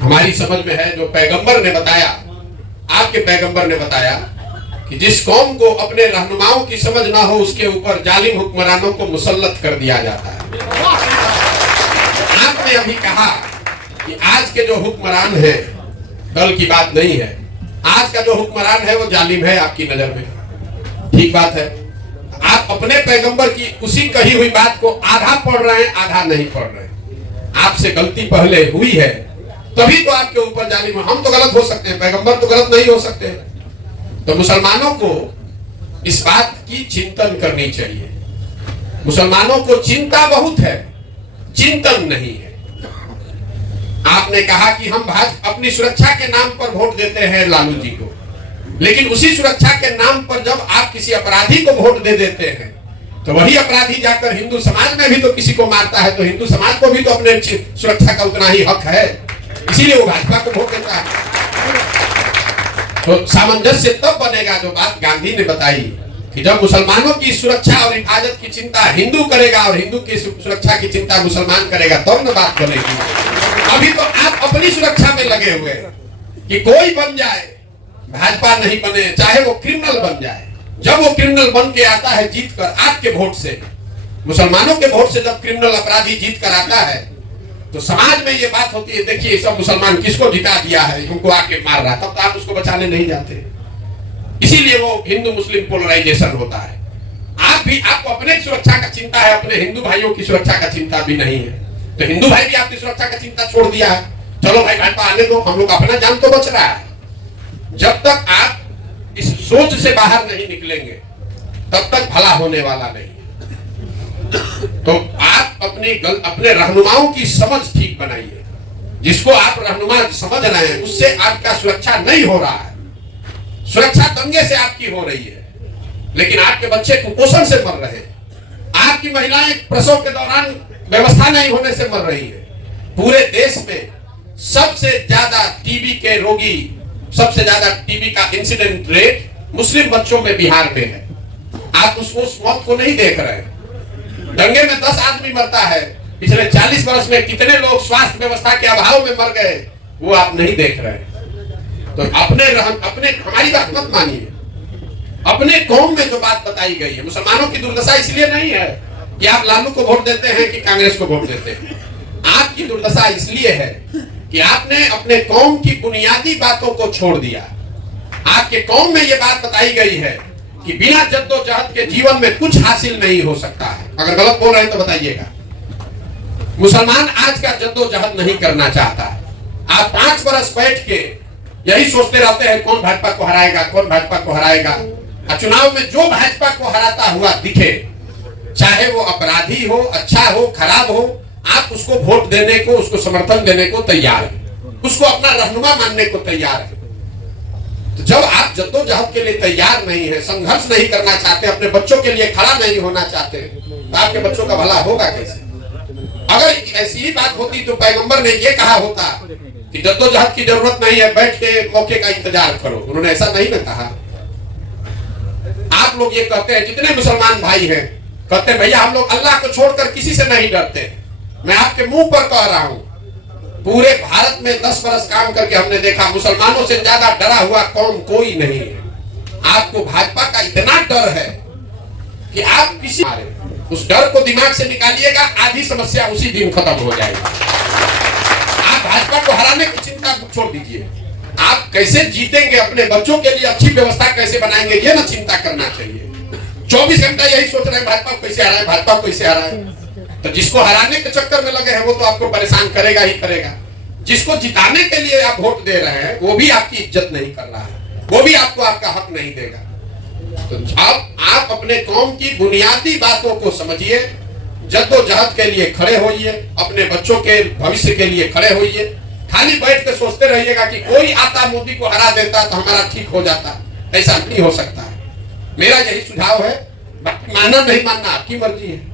हमारी समझ में है, जो पैगंबर ने बताया, आपके पैगंबर ने बताया कि जिस कौम को अपने रहनुमाओं की समझ ना हो उसके ऊपर जालिम हुक्मरानों को मुसल्लत कर दिया जाता है। आपने अभी कहा कि आज के जो हुक्मरान हैं, कल की बात नहीं है, आज का जो हुक्मरान है वो जालिम है आपकी नजर में। ठीक बात है, आप अपने पैगंबर की उसी कही हुई बात को आधा पढ़ रहे हैं, आधा नहीं पढ़ रहे हैं। आपसे गलती पहले हुई है तभी तो आपके ऊपर जालिम। हम तो गलत हो सकते हैं, पैगंबर तो गलत नहीं हो सकते। तो मुसलमानों को इस बात की चिंतन करनी चाहिए। मुसलमानों को चिंता बहुत है, चिंतन नहीं है। आपने कहा कि हम अपनी सुरक्षा के नाम पर वोट देते हैं लालू जी को, लेकिन उसी सुरक्षा के नाम पर जब आप किसी अपराधी को वोट दे देते हैं तो वही अपराधी जाकर हिंदू समाज में भी तो किसी को मारता है, तो हिंदू समाज को भी तो अपने सुरक्षा का उतना ही हक है, इसीलिए वो भाजपा को वोट देता है। तो सामंजस्य तब बनेगा जो बात गांधी ने बताई कि जब मुसलमानों की सुरक्षा और हिफाजत की चिंता हिंदू करेगा और हिंदू की सुरक्षा की चिंता मुसलमान करेगा, तब न बात बनेगी। अभी तो आप अपनी सुरक्षा में लगे हुए कि कोई बन जाए, भाजपा नहीं बने, चाहे वो क्रिमिनल बन जाए। जब वो क्रिमिनल बन के आता है जीत कर आपके वोट से, मुसलमानों के वोट से जब क्रिमिनल अपराधी जीत कर आता है तो समाज में ये बात होती है, देखिए सब मुसलमान किसको जिता दिया है, हमको आके मार रहा है, तब तो आप उसको बचाने नहीं जाते। इसीलिए वो हिंदू मुस्लिम पोलराइजेशन होता है। आपको अपने सुरक्षा का चिंता है, अपने हिंदू भाइयों की सुरक्षा का चिंता भी नहीं है। तो हिंदू भाई भी आपकी सुरक्षा का चिंता छोड़ दिया है, चलो भाई भाजपा आने दो, हम लोग अपना जान तो बच रहा है। जब तक आप इस सोच से बाहर नहीं निकलेंगे तब तक भला होने वाला नहीं। तो आप अपने रहनुमाओं की समझ ठीक बनाइए। जिसको आप रहनुमा समझ रहे हैं उससे आपका सुरक्षा नहीं हो रहा है, सुरक्षा दंगे से आपकी हो रही है, लेकिन आपके बच्चे कुपोषण से मर रहे हैं, आपकी महिलाएं प्रसव के दौरान व्यवस्था नहीं होने से मर रही है। पूरे देश में सबसे ज्यादा टीबी के रोगी, सबसे ज्यादा टीबी का इंसिडेंट रेट मुस्लिम बच्चों में बिहार में है। आप उस मौत को नहीं देख रहे हैं। दंगे में 10 आदमी मरता है, पिछले 40 वर्ष में कितने लोग स्वास्थ्य व्यवस्था के अभाव में मर गए वो आप नहीं देख रहे। तो अपने हमारी बात मत मानिए। अपने कौम में जो बात बताई गई है, मुसलमानों की दुर्दशा इसलिए नहीं है कि आप लालू को वोट देते हैं कि कांग्रेस को वोट देते हैं। आपकी दुर्दशा इसलिए है कि आपने अपने कौम की बुनियादी बातों को छोड़ दिया। आपके कौम में यह बात बताई गई है कि बिना जद्दोजहद के जीवन में कुछ हासिल नहीं हो सकता है। अगर गलत बोल रहे हैं तो बताइएगा। मुसलमान आज का जद्दोजहद नहीं करना चाहता है। आप 5 वर्ष बैठ के यही सोचते रहते हैं कौन भाजपा को हराएगा, कौन भाजपा को हराएगा। चुनाव में जो भाजपा को हराता हुआ दिखे, चाहे वो अपराधी हो, अच्छा हो, खराब हो, आप उसको वोट देने को, उसको समर्थन देने को तैयार है, उसको अपना रहनुमा मानने को तैयार है। तो जब आप जद्दोजहद के लिए तैयार नहीं है, संघर्ष नहीं करना चाहते, अपने बच्चों के लिए खड़ा नहीं होना चाहते, तो आपके बच्चों का भला होगा कैसे? अगर ऐसी ही बात होती तो पैगंबर ने ये कहा होता कि जद्दोजहद की जरूरत नहीं है, बैठ के मौके का इंतजार करो। उन्होंने ऐसा नहीं ना कहा। आप लोग ये कहते हैं, जितने मुसलमान भाई हैं कहते हैं भैया हम लोग अल्लाह को छोड़कर किसी से नहीं डरते। मैं आपके मुंह पर कह रहा हूं, पूरे भारत में 10 वर्ष काम करके हमने देखा मुसलमानों से ज्यादा डरा हुआ कौम कोई नहीं है। आपको भाजपा का इतना डर है कि आप किसी उस डर को दिमाग से निकालिएगा, आधी समस्या उसी दिन खत्म हो जाएगी। आप भाजपा को हराने की चिंता छोड़ दीजिए, आप कैसे जीतेंगे, अपने बच्चों के लिए अच्छी व्यवस्था कैसे बनाएंगे, ये ना चिंता करना चाहिए। 24 घंटा यही सोच रहे हैं भाजपा को कैसे हराए, भाजपा को कैसे हराए। तो जिसको हराने के चक्कर में लगे हैं वो तो आपको परेशान करेगा ही करेगा। जिसको जिताने के लिए आप वोट दे रहे हैं वो भी आपकी इज्जत नहीं कर रहा है, वो भी आपको आपका हक नहीं देगा। तो आप अपने कौम की बुनियादी बातों को समझिए, जद्दोजहद के लिए खड़े होइए, अपने बच्चों के भविष्य के लिए खड़े होइए। खाली बैठ के सोचते रहिएगा कि कोई आता मोदी को हरा देता तो हमारा ठीक हो जाता, ऐसा नहीं हो सकता है। मेरा यही सुझाव है, बाकी मानना नहीं मानना आपकी मर्जी है।